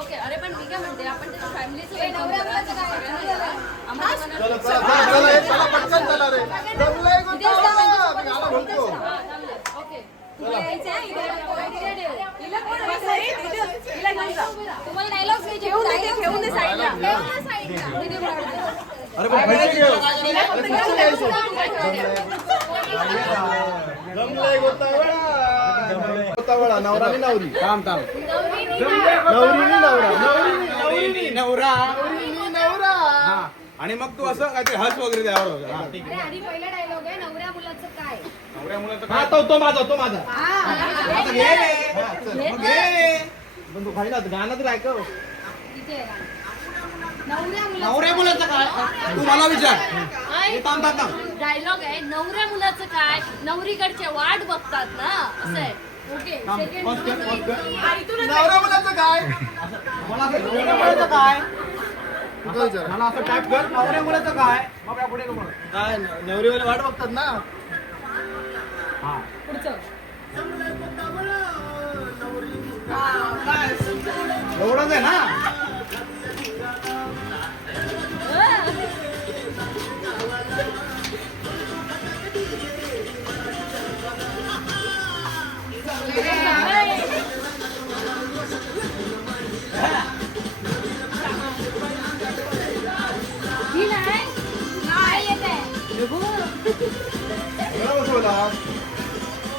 Okay अरे पण मी काय म्हणते आपण त्याच्या फॅमिलीचं ओके. तुम्हाला डायलॉग दे दे साईडला. अरे नवरा आणि नवरी थांब थांब नवरीनी नवरा नवरीनी नवरीनी नवरा. नवरीनी नवरा हा. आणि मग तू असं काहीतरी हस वगैरे द्यावर होतं हा ठीक आहे. आधी पहिला डायलॉग आहे नवऱ्या मुलाचं काय? नवऱ्या मुलाचं हा काय? तो तो माझा तो माझा. आता घे रे. हा, चल. मग घे रे. पण तू खाली ना गाणं तर ऐकव इथे आहे गाणं. नवऱ्या मुलाचं नवऱ्या मुलाचं काय? तू मला विचार. हे थांब थांब थांब. डायलॉग आहे नवऱ्या मुलाचं काय? नवरीकडचे वाट बघतात ना असं आहे. नवरा मुलाचं काय मला असं नवऱ्या मुलाचं काय? मला असं टाईप कर नवऱ्या मुलाचं काय? काय पुढे. काय नवरीवाले वाट बघतात ना? हा. पुढचं. एवढंच आहे ना?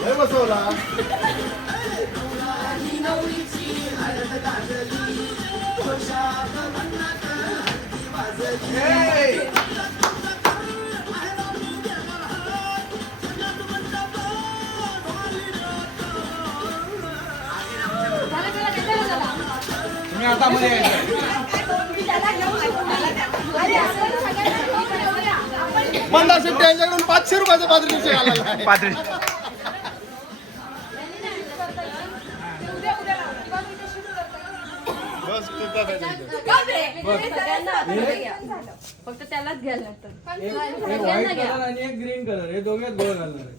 लय बसवला. तुम्ही आता मध्ये यायचं. पाचशे रुपयाचा पात्र आला आलेला फक्त त्यालाच घ्यायला आणि एक ग्रीन कलर हे दोघेच गोळ घालणार आहे.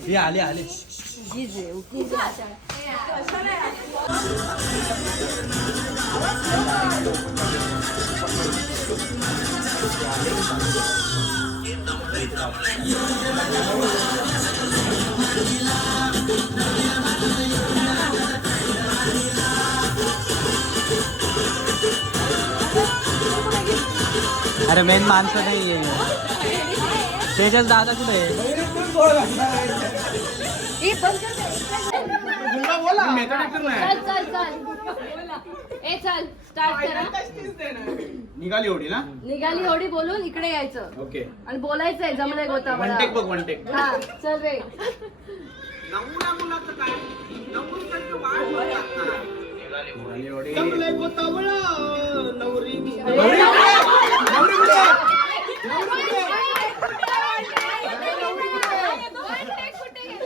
हे आले आले. अरे मेन माणसं नाही तेजस दादा कुठे आहे? स्टार्ट करा? निघाली होडी ना? निघाली होडी बोलून इकडे यायचं. ओके. आणि बोलायचंय जमलंय गोता वन टेक बघ वन टेक हा चल रे. निघाली होडी जमलंय गोतावळा नवरीनी नवरी कुठे?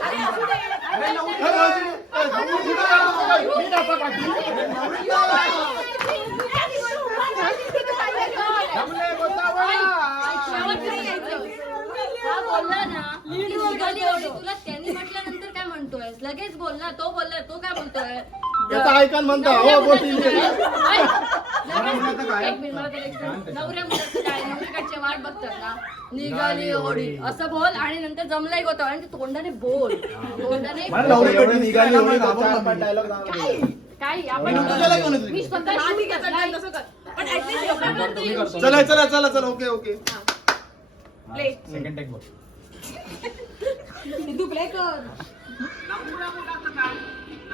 हा बोलला ना. तुला त्यांनी म्हटल्यानंतर काय म्हणतोय लगेच बोलला तो बोलला तो काय बोलतोय? याचा ऐकन म्हणता हो नवरीकडचे वाट बघतात ना. निघाली होडी असं बोल आणि नंतर जमलंय गोता. आणि तू तोंडाने बोल. काय? आपण होतं? मी स्वतः. चला चला चला चला ओके ओके. सेकंड टेक बघ. तू प्ले कर.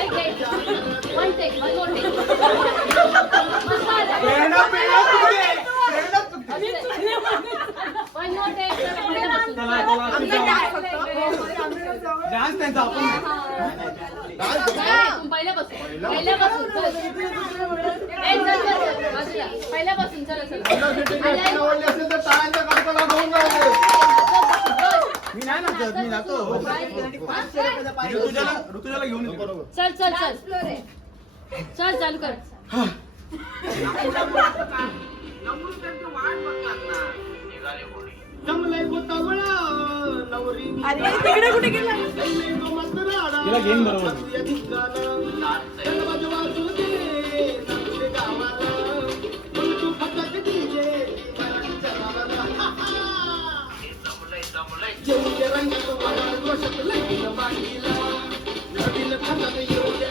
One take one more take one more take dance त्यांचा आपण पहिल्यापासून पहिल्यापासून चल. ए, चल, चल, चल, बाजूला. पहिल्यापासून चल चल आवडली असेल तर टाळ्यांचा कडकला घेऊन जाऊ मी नाही नाचत मी नाचतो ऋतुजाला ऋतुजाला घेऊन येतो बरोबर चल चल चल. चल चालू कर. अरे तिकडे कुठे गेला? तिला घेईन बरोबर कर कर नाही नाही हे शूट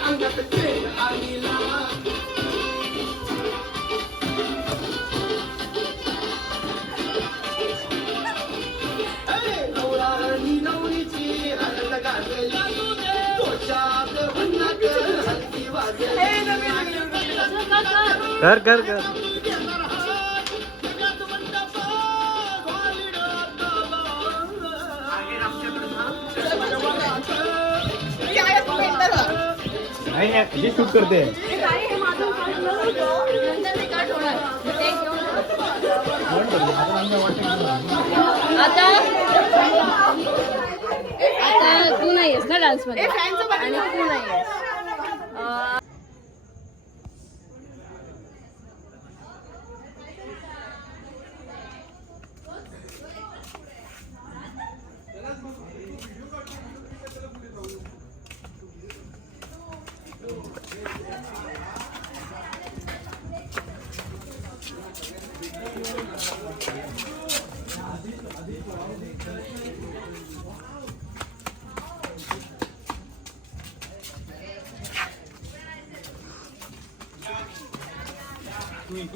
करते नंतर ते कट होणार ते घेऊन आता आता तू नाही आहेस ना डान्समध्ये. आणि तू नाही आहेस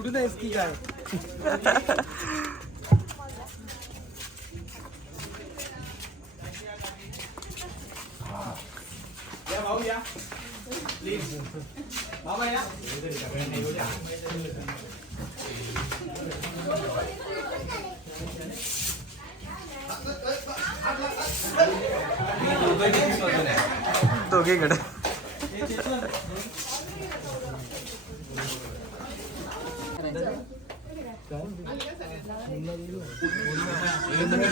तू इकडून आहेस की काय या भाऊ या प्लीज बाबा या दोघीकडे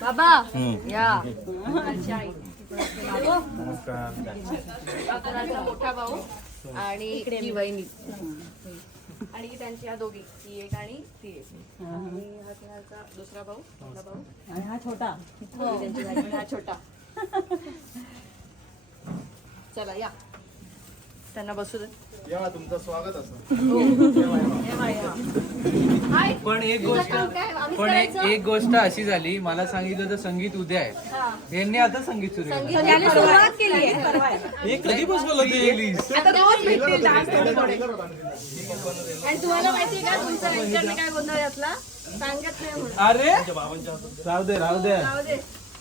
बाबा या. आई बाबू, अकराचा मोठा भाऊ आणि ही वहिनी. आणि त्यांची ह्या दोघी ती एक आणि ती एक. आणि हा दुसरा भाऊ मोठा भाऊ. आणि हा छोटा. हो, त्यांची बायको आणि हा छोटा. चला या. त्यांना बसू दे. या तुमचं स्वागत असं. हाय. पण एक गोष्ट पण एक गोष्ट अशी झाली मला सांगितलं होतं संगीत उद्या आहे. यांनी आता संगीत सुरू केलं. संगीत याने सुरुवात केली आहे. हे कधीपासून होते आता रोज भेटतील डान्स थोडे थोडे आणि तुम्हाला माहितीये का तुमचा ऍक्टरने काय गोंधळ घातला सांगत नाही म्हणून. अरे! राहू दे. राहू दे.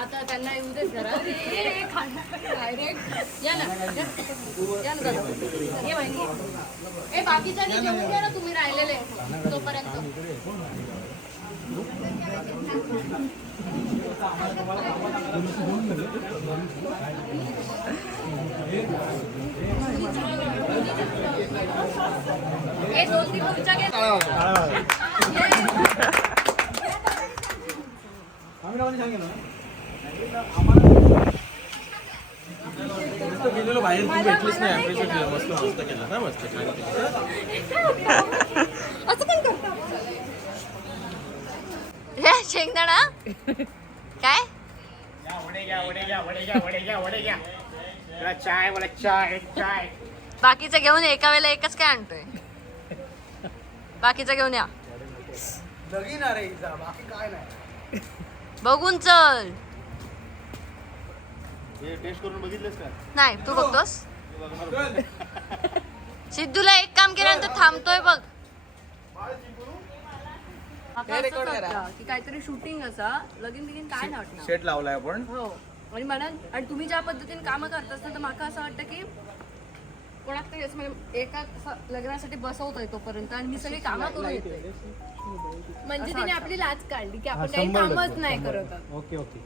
आता त्यांना येऊ देच जरा. डायरेक्ट या ना. या. ना दादा. ये बहिणी ए बाकीच्या जेवून घ्या ना तुम्ही राहिलेले. तोपर्यंत. ए दोन तीन गेलेलो बाहेर तू भेटलीच नाही appreciate केलं. मस्त मस्त केलं ना मस्त छान केलं. असं काय शेंगदाणा काय बाकीचं घेऊन या. एका वेळेला एकच काय आणतोय बाकीचं घेऊन या बघून चल टेस्ट करून बघितलेस का? नाही तू बघतोस? सिद्धूला एक काम केल्यानंतर थांबतोय बघ. की काहीतरी शूटिंग असा लगीन बिगीन काय नाही वाटणार सेट लावलाय आपण. हो. आणि मला आणि तुम्ही ज्या पद्धतीने कामं करतास ना तर मला असं वाटतं की कोणाक तरी असं म्हणजे एका लग्नासाठी बसवतोय तोपर्यंत आणि मी सगळी कामं करून येते म्हणजे तिने आपली लाच काढली की आपण काही कामच नाही करत. Okay okay.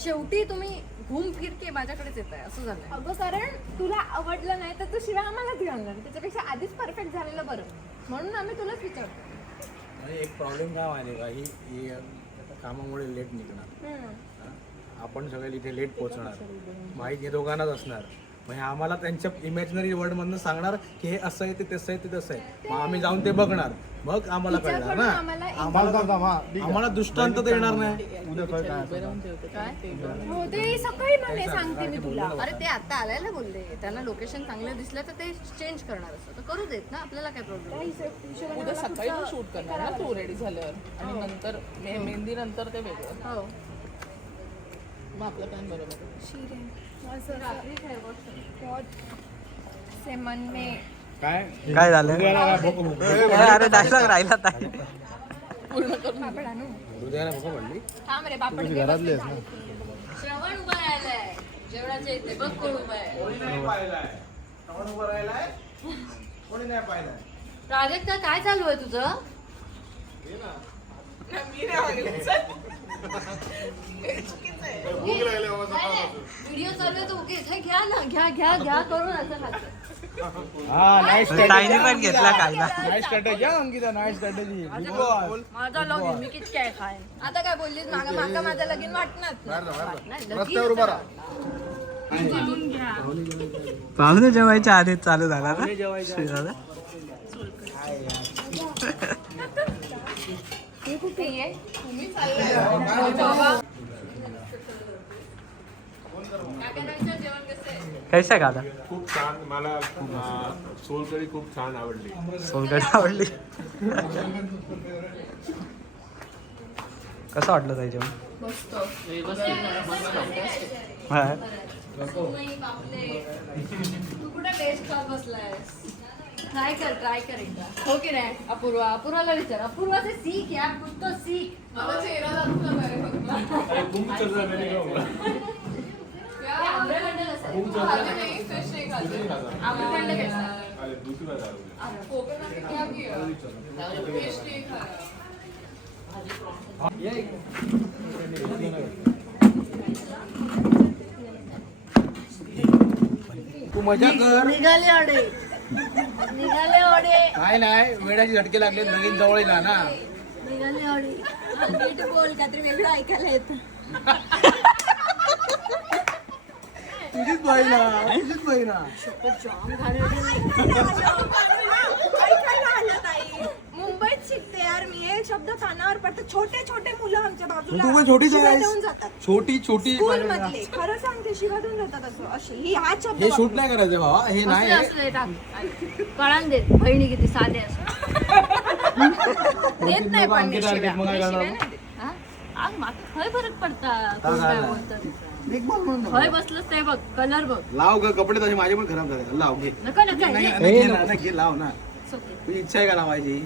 शेवटी तुम्ही घुम फिरके माझ्याकडेच येत आहे असं झालंय. अगं कारण तुला आवडलं नाही तर तू शिवाय आम्हालाच घालणार. त्याच्यापेक्षा आधीच परफेक्ट झालेलं बरं. म्हणून आम्ही तुलाच विचारतो. आणि एक प्रॉब्लेम काय माहिती का? ही ही कामामुळे लेट निघणार. हम्म. आपण सगळे इथे लेट पोहोचणार. माहीत दोघांनाच असणार. हे आम्हाला त्यांच्या इमॅजिनरी वर्ल्ड मधनं सांगणार की हे असं आहे ते तसं आहे ते तसं आहे. मग आम्ही जाऊन ते बघणार. मग आम्हाला कळणार ना? आम्हाला आम्हाला हा, दृष्टांत तर येणार नाही. उद्या काय. हो ते सकाळी म्हणे सांगते मी तुला. अरे ते आता आलायला बोलले. त्यांना लोकेशन चांगलं दिसलं तर ते चेंज करणार असतं तर करू देत ना आपल्याला काय प्रॉब्लेम उद्या सकाळी तू शूट करणार ना तू रेडी झाल्यावर. आणि नंतर मे मेहंदी नंतर ते वेगळं. हो. मग आपलं प्लॅन बरोबर. आहे. से मन में काय काय झालं? अरे डायलॉग राहिला ताई. पापड आणू हृदयाला भुका पडली थांब रे पापड तुझी? घरातली आहेस ना श्रवण उभा राहिलाय जेवणाच्या इथे बघ कोण उभा आहे कोणी नाही पाहिलाय श्रवण उभं राहिलाय कोणी नाही पाहिलाय प्राजक्ता काय चालू आहे तुझं भूक लागली बाबा सकाळपासून. व्हिडिओ चालू आहे तू घे घ्या ना घ्या घ्या घ्या करून असं खायचं हा नाईस ताईने पण घेतला कायदा nice strategy Ankita nice strategy माझा लॉग मी किती काय? खाय आता काय बोललीस? मागा मागा माझं लगीन वाटणार बाहेर जा, बाहेर जा. नाही, लगीन रस्त्यावर उभा राहा. पाहुणे जेवायच्या आधीच चालू झाला ना? जेवण कसं कादा खूप छान मला सोलकढी खूप छान आवडली. सोलकढी आवडली. कसं वाटलं ताई जेवण? ट्राय कर ट्राय कर एकदा. हो की नाही अपूर्वा? अपूर्वाला विचार. अपूर्वा से सीख यार कुछ तो सीख मला चेहरा दाखवला बरं फक्त. आम्रखंड कसं नाही, नाही. आम्रखंड कसं? कोकणात क्या किया? नाही. तू मजा कर निघाले ओढे निघाले ओढे काय नाही वेळाची झटके लागले लगीन जवळ ना. निघाले ओढे नीट बोल काहीतरी वेगळं ऐकायला येत. तुझीच बहिणा तुझीच बहिणा ऐकायला आलं ताई मुंबईत शिकते यार मी हे शब्द कानावर पडतात छोटे छोटे मुलं आमच्या बाजूला तू पण छोटीच शिव्या आहेस. देऊन जातात छोटी छोटी स्कूल मधले खरं सांगते शिव्या देऊन जातात असं अशी ही हाच शब्द हे शूट. नाही करायचं भावा हे नाही असले टाक कळान देत बहिणी किती साधे असतात देत नाही पण मी शिव्या. मग काय मी शिव्या करणार? नाही देत. हा? आग माका खय फरक पडता कोण काय काय झालं? बोलतात बिग बॉस म्हणून खय बसलंच ते बघ कलर बघ लाव ग कपडे तसे माझे पण खराब झाले लाव घे नका नका नाही, हे. नाही, घे ना, नाही, घे लाव ना. तुझी इच्छा आहे का लावायची